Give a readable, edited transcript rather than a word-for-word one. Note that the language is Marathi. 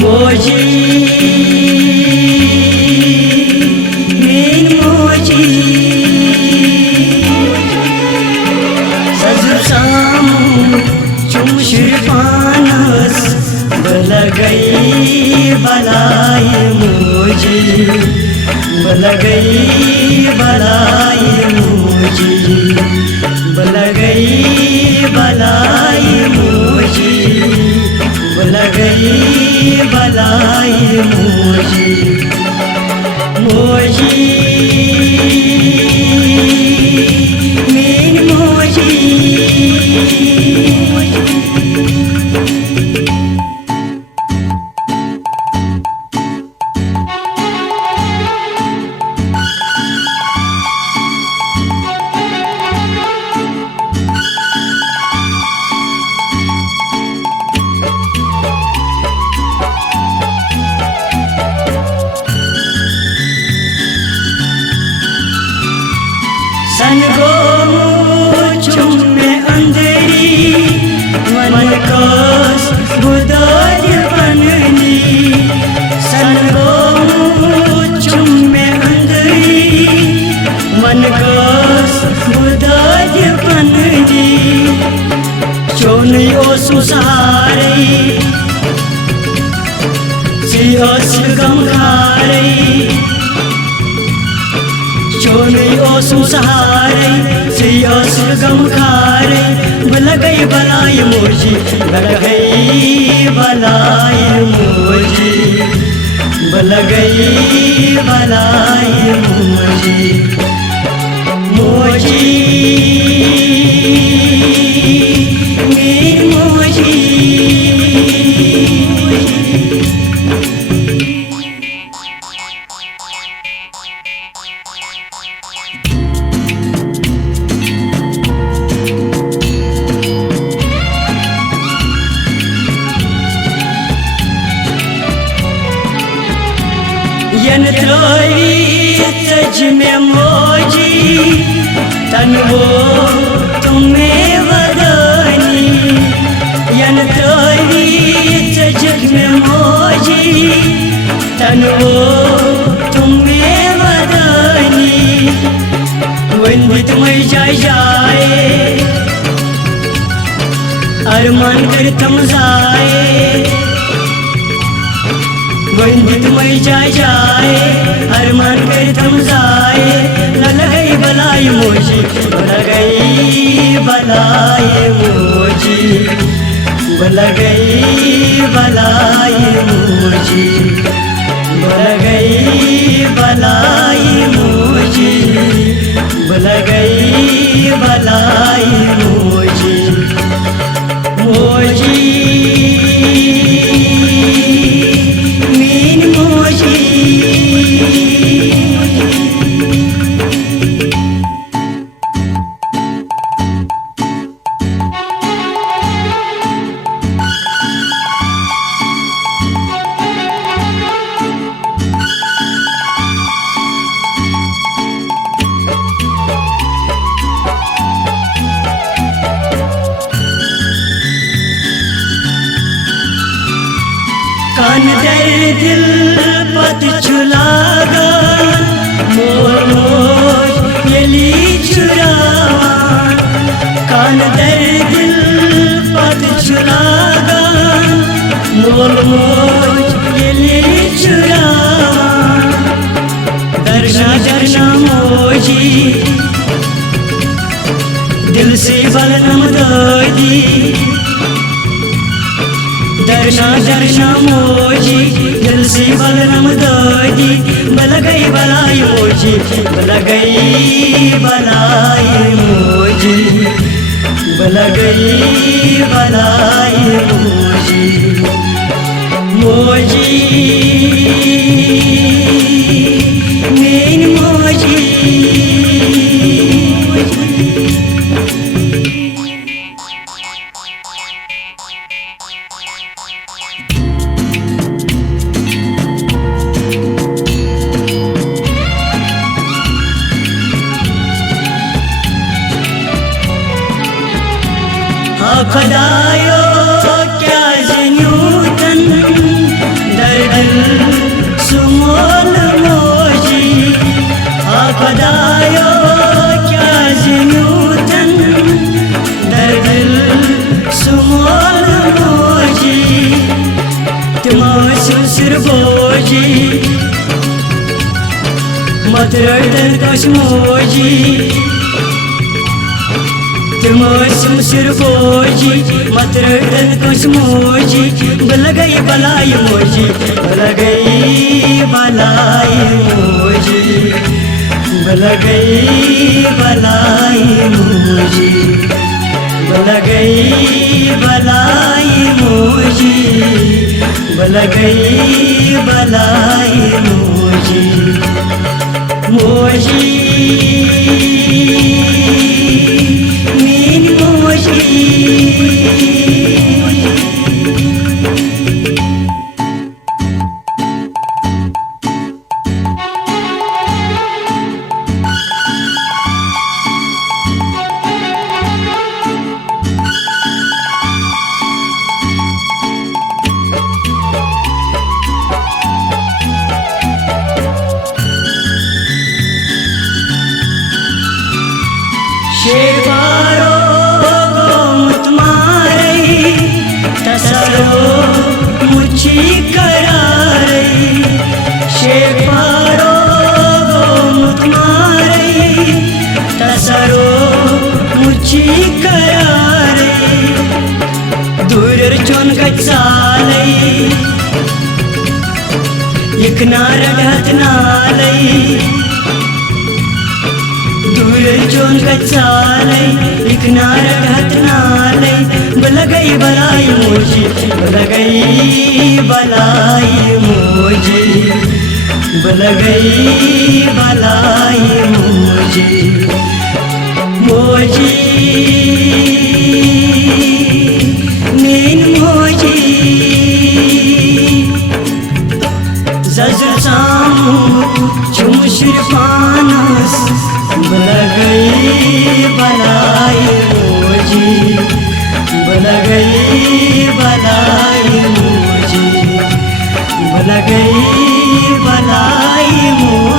मोजी मेन मोजी सजु सामु चुमशिर पानस बलगई बलाई मोजी बलगई बलाई मोजी बलगई बलाई मोजी बलगई बलाई मोजी मोजी मेन मोजी सन गो चुम्मे अंधेरी मन कोस बुदार बननी सन गो चुम्मे अंधेरी मन कोस बुदार बननी चोनी ओ सुसारी सियो सिगम खारी चोनी ओ सुसहारे सियो सुगम खारे बलगई बलाई मोजी बलगई बलाई मोजी बलगई बलाई मोजी मोजी मेरी मोजी यन त्रोई सज में मोजी तन वो तुम्हें वदनी यन त्रोई सज में मोजी तन वो तुम्हें वदनी वंदित मई जाए अरमान कर तम जाए वंदित मई जाए अरमान कर थम जाए लगई बलाई मोजी लगई बलाई मोजी लगई बलाई मोजी लगई बलाई मोजी लगई बलाई मोजी मोजी मेन मोजी कान दर दिल पत चुलागा मोर मोज यली चुरावा कान दर दिल पत चुलागा मोर मोज यली चुरावा दर्शा दर्शा मोजी दिल से बलनम दर्दी दर्शा दर्शा मोजी दिल से बलनम दर्दी बलगई बलाई मोजी बलगई बलाई मोजी बलगई बलाई मोजी मोजी मेन मोजी खुदायो क्या जन्यूतन सुमोल मोजी आ खुदायो क्या जिनूतन दर दिल सुमोल मोजी तुमा सुसुर बोजी मतरदन कश मोजी तुमा सुसुर बोजी मतरदन कश मोजी बल गई बलाई मोजी बल गई बलाई मोजी बल गई बलाई मोजी बल गई बलाई मोजी बल गई बलाई मोजी मोजी मीन मोजी शेरवारो गोमत मारे तसरो मुझी करारे शेरवारो गोमत मारे तसरो मुझी करारे दूर चोन गचाले एक नारगत नाले दूर चोन गचाले एक नारगत नाले बल गई बलाई मोजी बल गई बलाई मोजी बल गई बलाई मोजी मोजी मीन मोजी जजर सामू चुमशिर पानस बल गई बलाई मोजी बल गई बलाई मोजी बल गई बलाई मोजी।